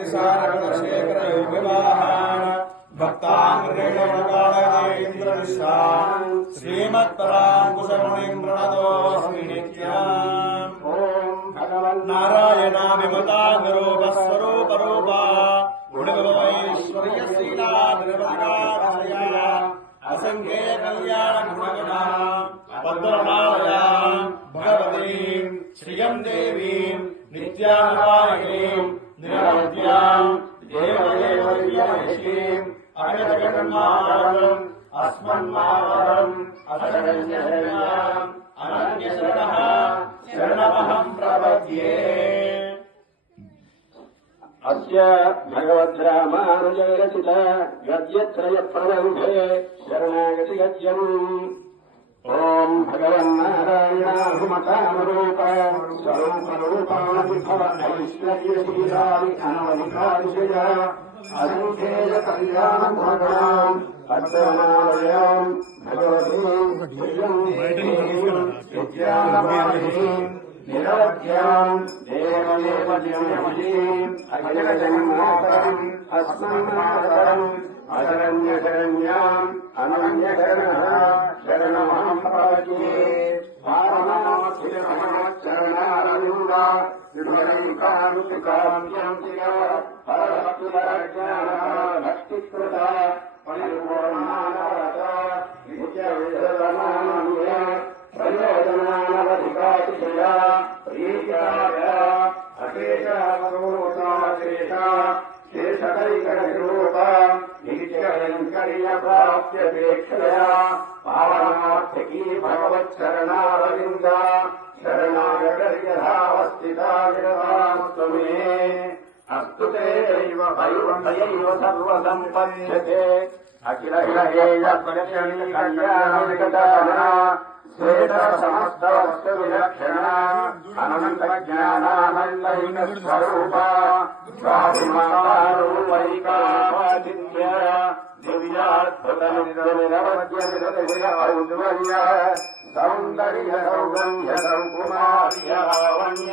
अतिसारकशेखर योगिवाहान भक्तांग्रेन्द्रनिशान श्रीमत्पराङ्कुशमुनिं नित्याम् नारायणाभिमताङ्गरूपस्वरूपरूपा गुणगणैश्वर्यशीलाद्रवतिकाश्रिया असङ्ख्ये कल्याणगुणगणा पद्मनालया भगवतीं श्रियं देवीं नित्यानवायिनीं निरवध्यां देवदेवयशीं अखिलजगन्मातरम् अस्मन्मातरम् अशरण्यशरण्याम् अनन्यशरणः शरणमहं प्रपद्ये। अस्य भगवद्रामानुजविरचित गद्यत्रयप्रबन्धे शरणागति गद्यम् ओम् भगवन्नारायणाभिमतानुरूप स्वरूपरूपाणिभव ऐश्वर्यशीलानि अनवधिकातिशय असङ्ख्येय कल्याणगुणगणाम् पद्मनालयाम् भगवतीम् श्रियम् देवीम् विद्यानवाहिनीम् निरवध्याम् देवदेवयशीम् अखिलजगन्मातरम् अस्मन्मातरम् अशरण्यशरण्याम् अनन्यशरणः शरणमहं प्रपद्ये। पारमार्थचरणारविन्दा विमलङ्कारुकाभ्यां भक्तिकृता परिपूर्णानवरता नित्यविदलमान्य प्रयोजनानवधिकातिशया प्रीत्याया अशेषावरोताशेषा शेषकैकरूपा नित्यकैङ्कर्यप्राप्त्यपेक्षया पावनार्थकी भगवच्छरणारविन्दा शरणागतर्यथावस्थिता विरतास्तु मे अस्तु ते दैव सर्वसम्पद्यते अखिलहेय कल्याणविकटाना श्वेत समस्तवस्तु विलक्षणा अनन्तज्ञानानन्दस्वरूपा स्वाभिमानरूपैकादित्य दिव्याद्भुतनिरवद्यविरतिः औज्ज्वल्य सौन्दर्य सौगन्ध्य सौकुमार्य लावण्य